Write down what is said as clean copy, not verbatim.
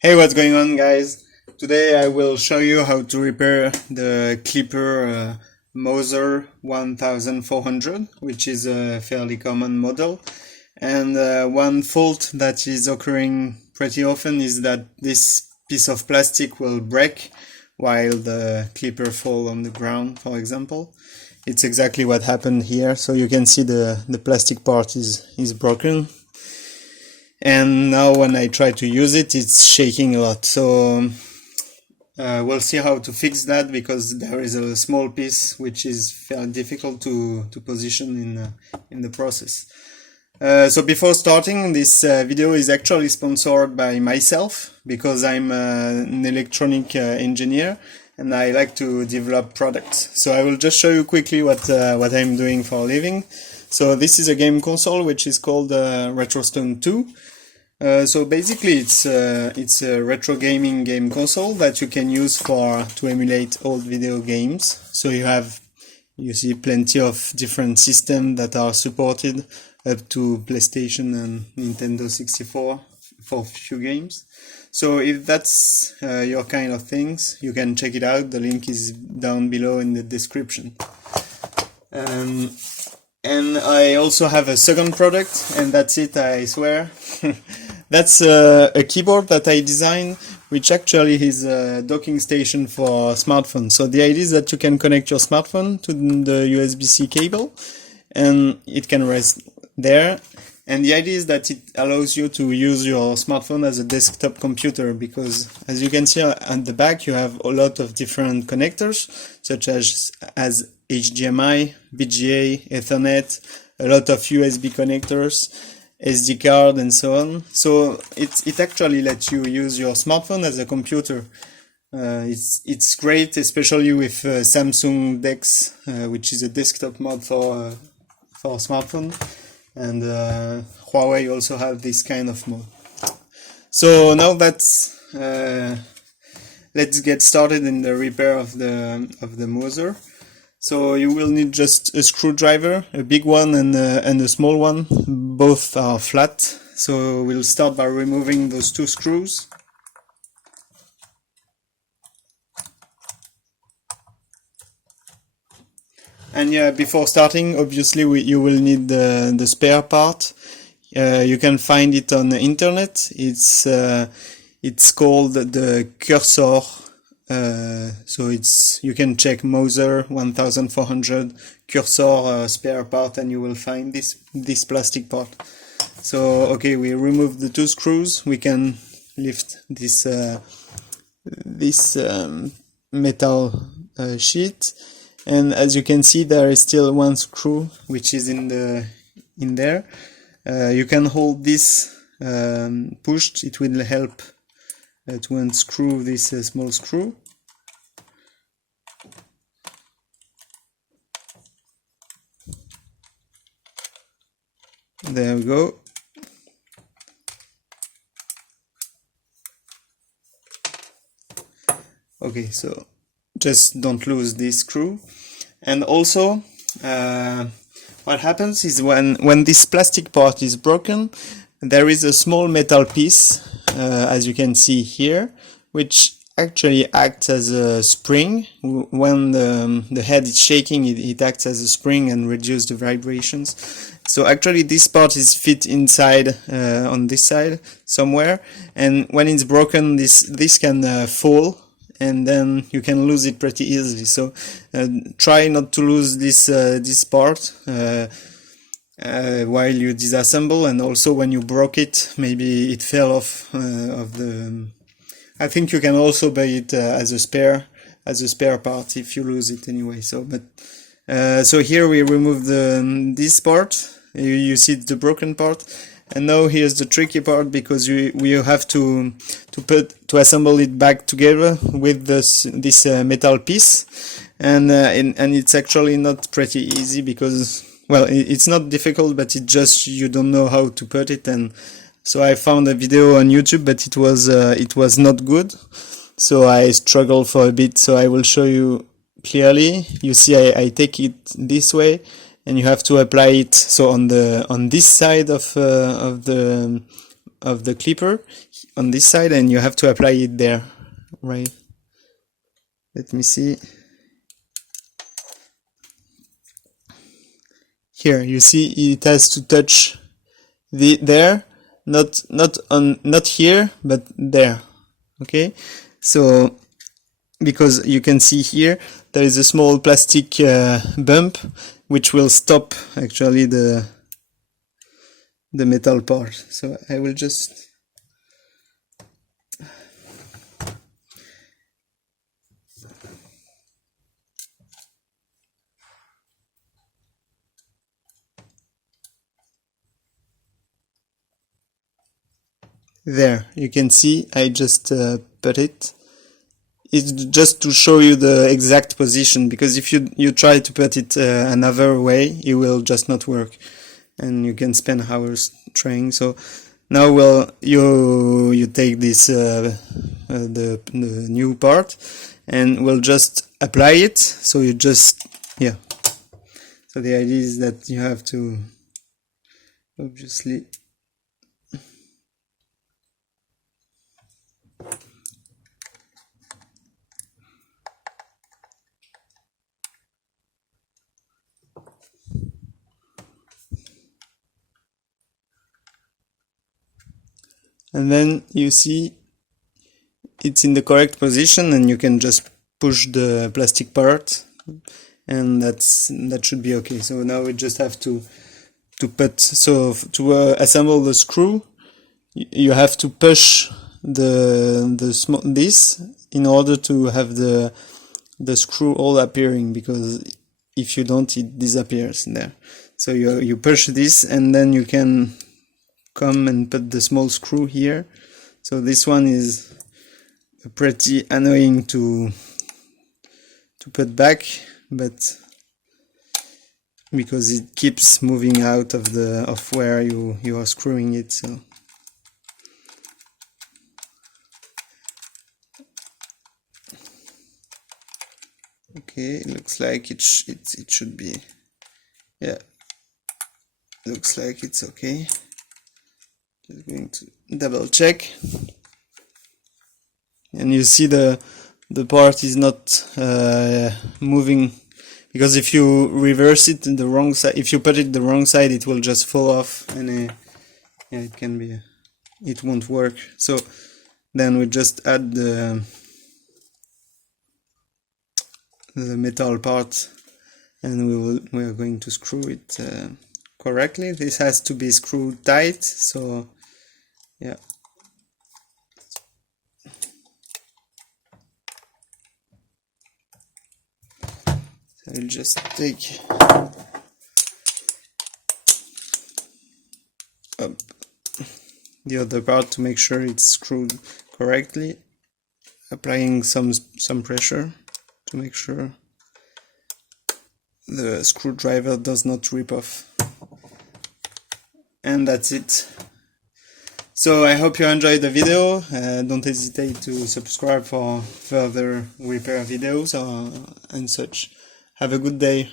Hey, what's going on, guys? Today I will show you how to repair the clipper Moser 1400, which is a fairly common model. And one fault that is occurring pretty often is that this piece of plastic will break while the clipper falls on the ground, for example. It's exactly what happened here. So you can see the plastic part is broken. And now when I try to use it, it's shaking a lot. So we'll see how to fix that, because there is a small piece which is fairly difficult to position in the process. So before starting, this video is actually sponsored by myself, because I'm an electronic engineer and I like to develop products. So I will just show you quickly what I'm doing for a living. So this is a game console which is called RetroStone 2. So basically it's a retro gaming game console that you can use to emulate old video games. So you see plenty of different systems that are supported, up to PlayStation and Nintendo 64 for a few games. So if that's your kind of things, you can check it out. The link is down below in the description. And I also have a second product, and that's it, I swear. That's a keyboard that I designed, which actually is a docking station for smartphone. So the idea is that you can connect your smartphone to the USB-C cable, and it can rest there. And the idea is that it allows you to use your smartphone as a desktop computer, because as you can see at the back, you have a lot of different connectors, such as HDMI, VGA, Ethernet, a lot of USB connectors, SD card, and so on. So it actually lets you use your smartphone as a computer. It's great, especially with Samsung DeX, which is a desktop mode for smartphone, and Huawei also have this kind of mode. So now that's let's get started in the repair of the Moser. So you will need just a screwdriver, a big one and a small one. Both are flat. So we'll start by removing those two screws. And yeah, before starting, obviously you will need the spare part. You can find it on the internet. It's called the cursor. So you can check Moser 1400 cursor spare part, and you will find this plastic part. So okay, we remove the two screws. We can lift this metal sheet, and as you can see, there is still one screw which is in there. You can hold this pushed. It will help to unscrew this small screw. There we go. Okay, so just don't lose this screw. And also what happens is when this plastic part is broken, there is a small metal piece, as you can see here, which actually acts as a spring. When the head is shaking, it acts as a spring and reduces the vibrations. So actually this part is fit inside on this side somewhere, and when it's broken, this can fall, and then you can lose it pretty easily. So try not to lose this part while you disassemble, and also when you broke it, maybe it fell off of the. I think you can also buy it as a spare part if you lose it anyway. So so here we remove this part. You see the broken part, and now here's the tricky part, because we have to assemble it back together with this metal piece, and it's actually not pretty easy, because well, it's not difficult, but it just you don't know how to put it. And so I found a video on YouTube, but it was not good, so I struggled for a bit. So I will show you clearly. You see, I take it this way, and you have to apply it. So on this side of the clipper, on this side, and you have to apply it there, right? Let me see. Here you see it has to touch there, not here, but there. Okay, so because you can see here there is a small plastic bump which will stop actually the metal part. So I will just there, you can see I just put it. It's just to show you the exact position, because if you try to put it another way, it will just not work, and you can spend hours trying. So now, well, you take this the new part, and we'll just apply it. So you just, yeah. So the idea is that you have to obviously and then you see it's in the correct position, and you can just push the plastic part, and that should be okay. So now we just have to put, so to assemble the screw, you have to push this in order to have the screw all appearing, because if you don't, it disappears there. So you push this, and then you can come and put the small screw here. So this one is pretty annoying to put back, but because it keeps moving out of where you are screwing it. So okay, it looks like it should be, yeah, looks like it's okay. Just going to double check, and you see the part is not moving, because if you reverse it in the wrong side, if you put it the wrong side, it will just fall off, and yeah, it won't work. So then we just add the metal part, and we are going to screw it correctly. This has to be screwed tight, so yeah. So I'll just take up the other part to make sure it's screwed correctly, applying some pressure to make sure the screwdriver does not rip off. And that's it. So I hope you enjoyed the video. Don't hesitate to subscribe for further repair videos and such. Have a good day.